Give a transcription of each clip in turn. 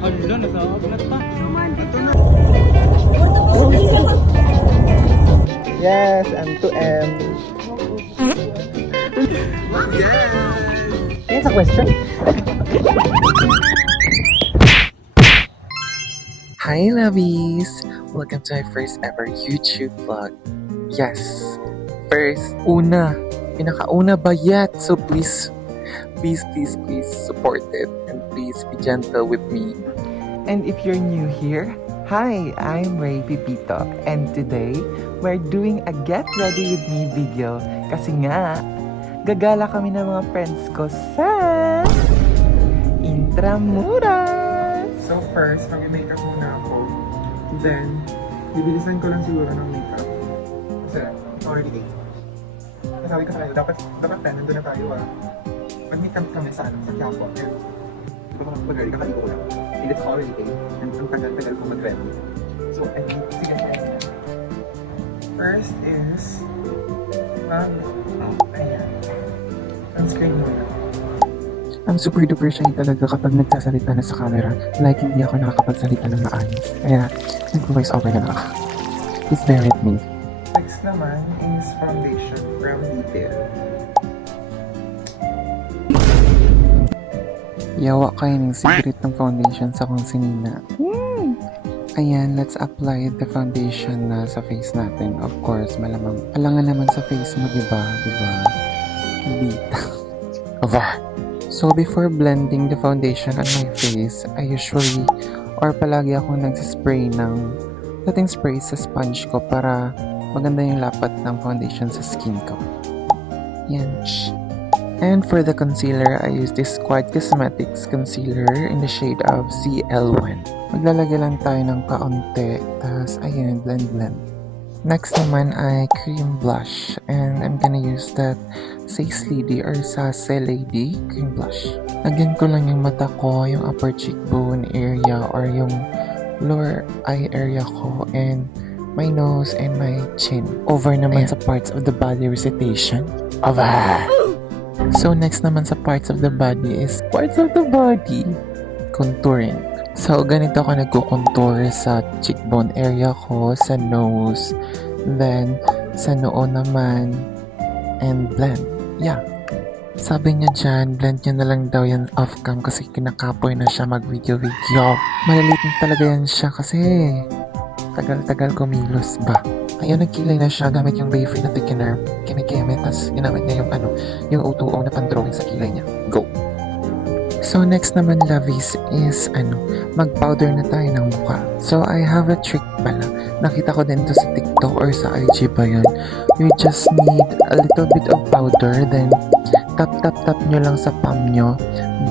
Hala, nasabag na ta. Yes, M2M. Yes! Yes, a question. Hi, lovies! Welcome to my first ever YouTube vlog. Yes, pinakauna bayat. So please support it and please be gentle with me. And if you're new here, hi, I'm Ray Pipito and today we're doing a get ready with me video kasi nga gagala kami ng mga friends ko sa Intramuras. So first, mag-makeup muna ako. Then, bibilisan ko lang siguro ng makeup. Kasi already late. Nasabi ko sa kanila, dapat nandun na tayo Mag-makeup kami sa Quiapo. And hindi ko mag-ready, kakaligo ko lang. And it's already late. And ang tagal-tagal ko mag-ready. So, sige. First is, ayan. Sunscreen muna. I'm super duper shy talaga kapag nagsasalita na sa camera. Like, hindi ako nakakapagsalita ng maayos. Kaya, nag-voice over na lang ako. Please bear with me. Next naman is foundation from Detail. Yawa kayo ng secret ng foundation sa kung sinina. Ayan, let's apply the foundation na sa face natin. Of course, malamang alangan naman sa face mo, diba? Bita. Ava! So, before blending the foundation on my face, I usually, or palagi ako nagsispray ng setting spray sa sponge ko para maganda yung lapat ng foundation sa skin ko. Yan. And for the concealer, I use this Quad Cosmetics concealer in the shade of CL1. Maglalagay lang tayo ng kaunti, tapos ayun, blend. Next naman ay cream blush, and I'm gonna use that Sace Lady or Sace Lady cream blush. Lagyan ko lang yung mata ko, yung upper cheekbone area, or yung lower eye area ko, and my nose and my chin. Over naman sa parts of the body recitation. Ava! So next naman sa parts of the body is contouring. So ganito ako nagko-contour sa cheekbone area ko, sa nose, then sa noo naman, and blend. Yeah. Sabi niya dyan, blend niya na lang daw yan off-cam kasi kinakapoy na siya mag-video. Maliliit na talaga yan siya kasi tagal-tagal kumilos ba. Ayun, nagkilay na siya gamit yung Bayfree na thickener. Kinikeme, tas ginamit niya yung O2O na pan-drawing sa kilay niya. Go! So, next naman, lovies, is mag-powder na tayo ng mukha. So, I have a trick pala. Nakita ko din to sa TikTok or sa IG ba yun. You just need a little bit of powder, then tap nyo lang sa palm nyo.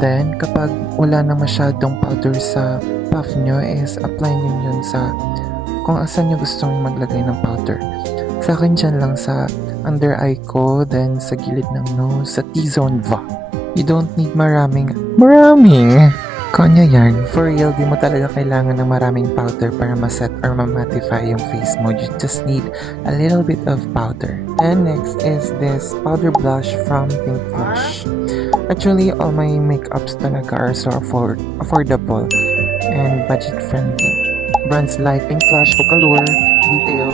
Then, kapag wala na masyadong powder sa puff nyo, is apply nyo yun sa kung asan nyo gustong maglagay ng powder. Sa akin dyan lang sa under eye ko, then sa gilid ng nose, sa T-zone va. You don't need maraming. Kanya yan. For real, di mo talaga kailangan ng maraming powder para maset or ma-mattify yung face mo. You just need a little bit of powder. And next is this powder blush from Pink Flush. Actually, all my makeups talaga are so affordable and budget friendly. Brands like Pink Flush, Focallure, Detail.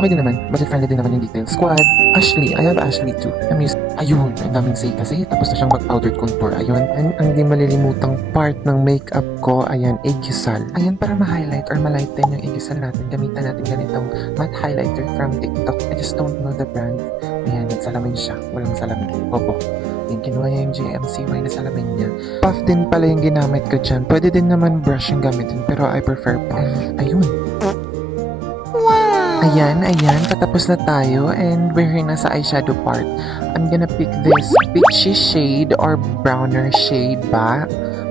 Okay din naman. Budget-friendly din naman yung Detail. Squad. Ashley. I have Ashley too. Ayun. Ang daming say kasi. Tapos na siyang mag-powdered contour. Ayun. And ang di malilimutang part ng makeup ko, ayan, Aegusal. Ayan, para ma-highlight or ma-lighten yung Aegusal natin, gamitan natin ganitong matte highlighter from TikTok. I just don't know the brand. Ayan, nagsalamin siya. Walang salamin. Opo. Yung kinuha niya yung GMCY na salamin niya. Puff din pala yung ginamit ko dyan. Pwede din naman brush yung gamitin, pero I prefer puff. Ayun. Wow! Ayan. Patapos na tayo and we're here na sa eyeshadow part. I'm gonna pick this peachy shade or browner shade ba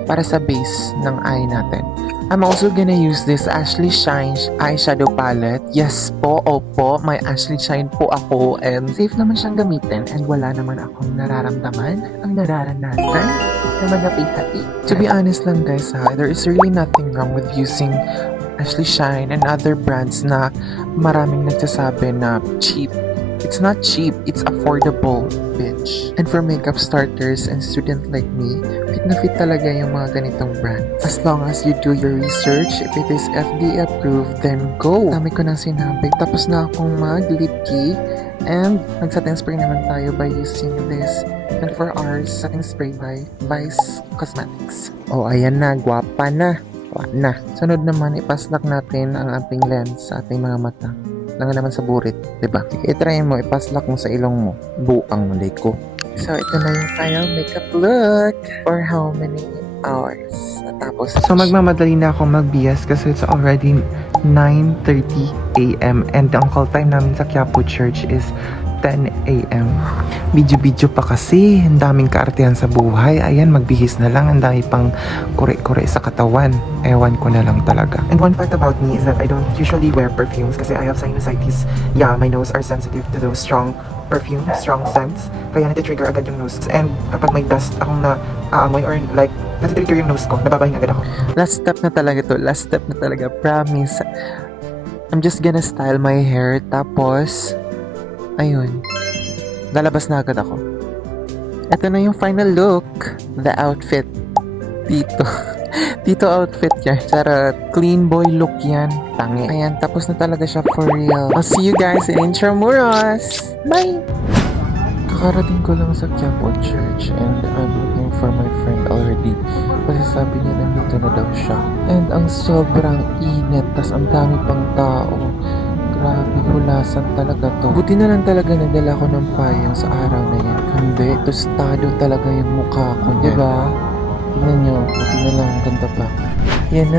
para sa base ng eye natin. I'm also gonna use this Ashley Shine eyeshadow palette. Yes po, opo, may Ashley Shine po ako and safe naman siyang gamitin and wala naman akong nararamdaman ang nararanasan na magapit-hati. To be honest lang guys there is really nothing wrong with using Ashley Shine and other brands na maraming nagsasabi na cheap It's not cheap, it's affordable, bitch. And for makeup starters and student like me, fit na fit talaga yung mga ganitong brands. As long as you do your research, if it is FDA approved, then go! Dami ko nang sinabi. Tapos na akong mag-lip key and nag-setting spray naman tayo by using this 24 hours setting spray by Vice Cosmetics. Oh, ayan na, gwapa na. Wala na. Sunod naman, ipaslak natin ang ating lens sa ating mga mata. Lang naman sa burit, diba? Sige, try mo, ipaslak mo sa ilong mo. Buang mulay ko. So, ito na yung final makeup look. For how many hours? Natapos. So, magmamadali na ako magbias kasi it's already 9:30 a.m. And ang call time namin sa Quiapo Church is 10 a.m. Video pa kasi. Ang daming kaartehan sa buhay. Ayan, magbihis na lang. Ang dami pang kure-kure sa katawan. Ewan ko na lang talaga. And one fact about me is that I don't usually wear perfumes kasi I have sinusitis. Yeah, my nose are sensitive to those strong perfume, strong scents. Kaya nati-trigger agad yung nose. And kapag may dust akong na-aamoy or like nati-trigger yung nose ko, nababahin agad ako. Last step na talaga to. Last step na talaga. Promise. I'm just gonna style my hair. Tapos ayun, lalabas na agad ako. Ito na yung final look. The outfit. Tito outfit yan. Charot. Clean boy look yan. Tangi. Ayan, tapos na talaga siya for real. I'll see you guys in Intramuros. Bye! Kakarating ko lang sa Quiapo Church and I'm looking for my friend already. Kasi sabi niya nandito na daw siya. And ang sobrang init. Tas ang dami pang tao. Grabe, hulasan talaga to. Buti na lang talaga nagdala ko ng payong sa araw na yan. Hindi, tostado talaga yung mukha ko. Diba? Tingnan nyo, buti na lang, ganda pa. Yan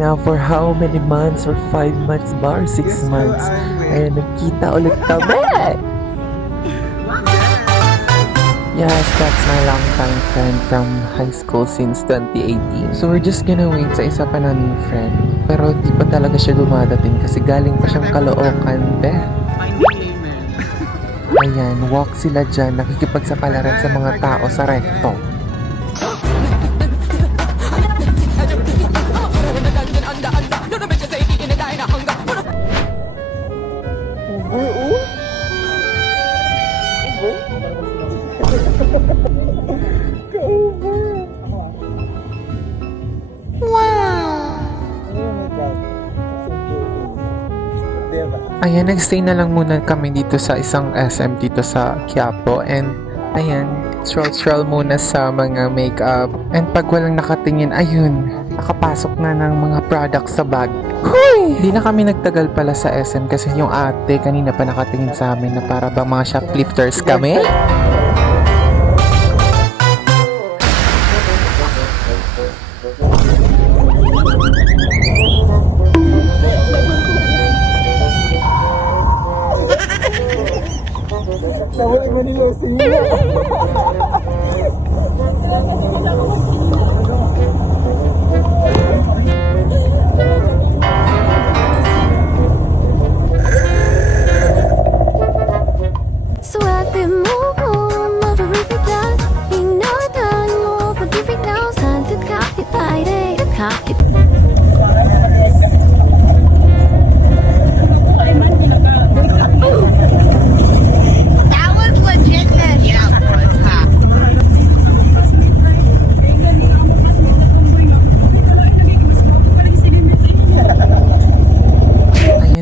na. For how many months? Or 5 months ba? Or 6 months? Ayan, nagkita ulit kami! Yes, that's my longtime friend from high school since 2018. So we're just gonna wait sa isa pa naming friend. Pero di pa talaga siya dumadating kasi galing pa siyang Caloocan, be. Ayan, walk sila dyan, nakikipagsapalaran sa mga tao sa recto. Ayan, nagstay na lang muna kami dito sa isang SM dito sa Quiapo. And ayan, stroll muna sa mga makeup. And pag walang nakatingin, ayun, nakapasok na ng mga products sa bag. Huy! Di na kami nagtagal pala sa SM kasi yung ate kanina pa nakatingin sa amin na para bang mga shoplifters kami.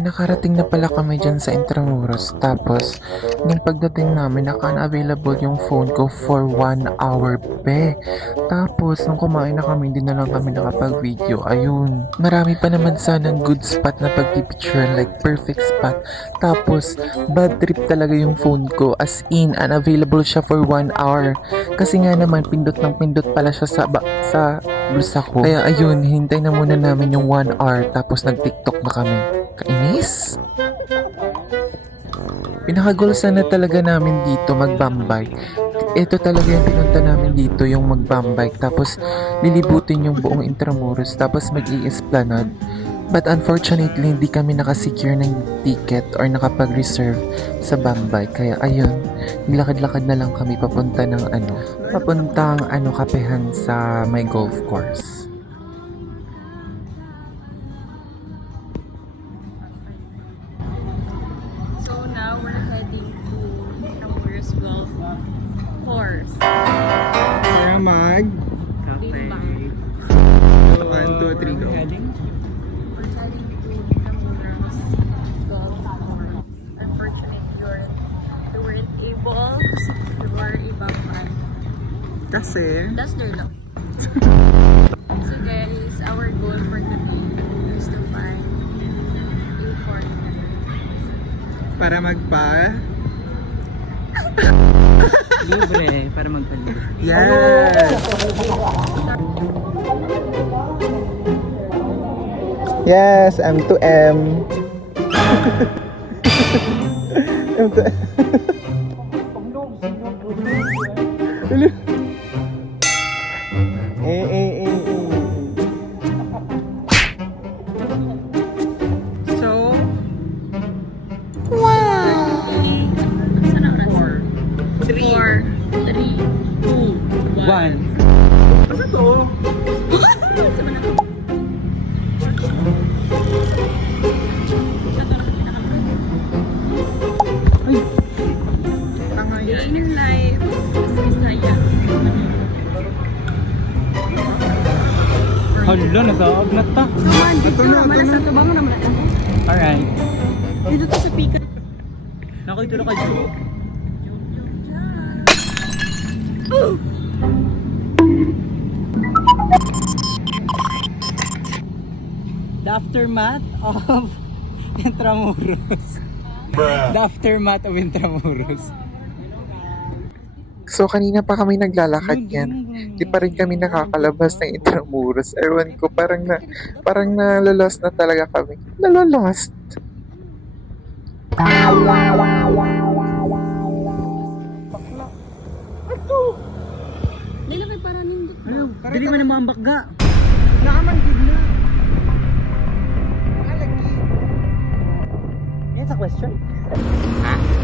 Nakarating na pala kami dyan sa Intramuros. Tapos, nung pagdating namin, naka-unavailable yung phone ko for 1 hour pe. Tapos, nung kumain na kami, hindi na lang kami nakapag-video. Ayun. Marami pa naman sanang good spot na pag-picture, like perfect spot. Tapos, bad trip talaga yung phone ko. As in, unavailable siya for 1 hour. Kasi nga naman, pindot ng pindot pala siya sa bulsa ko. Kaya ayun, hintay na muna namin yung 1 hour. Tapos, nag-TikTok na kami. Kainis? Pinakagulusan na talaga namin dito magbambay. Ito talaga yung pinunta namin dito, yung magbambay. Tapos lilibutin yung buong Intramuros. Tapos mag-i-esplanade. But unfortunately, hindi kami nakasecure ng ticket or nakapag-reserve sa Bambay. Kaya ayun, nilakad-lakad na lang kami papuntang kapehan sa may golf course. So now we're heading horse. Para mag... Bimbang. 1, 2, 3, go. We're heading to Intramuros Golf Course. Unfortunately, we weren't able to secure ibang brand. Kasi... That's their loss. So guys, our goal for today is to find a foreigner. Para magpa... Libre, para magpalibre. Yes! Yes, M2M. M2M. So, Saan ang oras? 4, 3, 2, 1. One. ano to? Tanga The yan. inner life is Visayas. Hala, nasaog na ta. Naman, dito na, naman. ito na. Nasa tuba mo naman. Alright. Dito to sa pika. Nakita ka dito. The aftermath of Intramuros. The aftermath of Intramuros. So, kanina pa kami naglalakad yan. Di pa rin kami nakakalabas ng Intramuros. Ewan ko, parang nalolos na talaga kami. Nalolost. Dili may para nindot. Ano? Dili man ang mga bakga. Nakamanggid na. Yan sa question?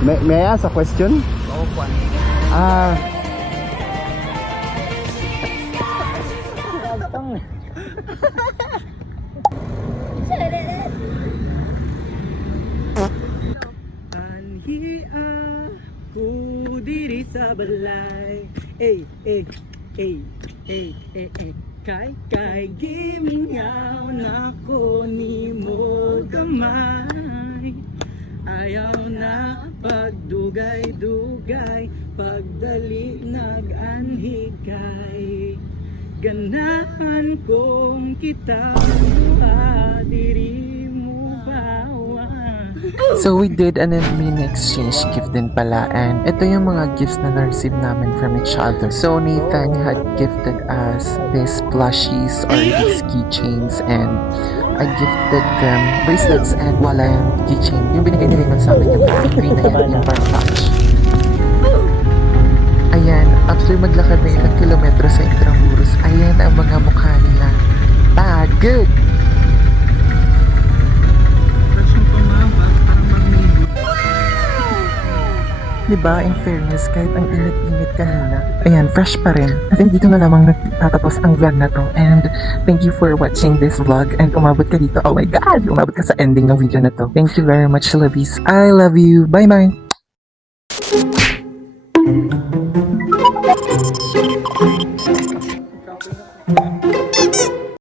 May I ask a question? Oo, Juan. Anhi ako diri sa balay. Kay gimingaw na ko ni mo gamay. Ayaw na pagdugay-dugay, pagdali nag-anhigay. Ganahan kong kita buha, diri mo bawa. So we did an mini exchange gift din pala, and ito yung mga gifts na na-receive namin from each other. So Nathan had gifted us these plushies or these keychains, and I gifted them bracelets and wallet and keychain. Yung binigay ni Raymond sa amin, yung green na yan, yung parang pouch. Ayan, after maglakad na ilang kilometro sa Intramuros, ayan ang mga mukha nila. Pagod! Diba, in fairness, kahit ang init-init kanina, ayan, fresh pa rin. At dito na lamang nagtatapos ang vlog na to. And thank you for watching this vlog. And umabot ka dito. Oh my God! Umabot ka sa ending ng video na to. Thank you very much, lovies. I love you. Bye-bye!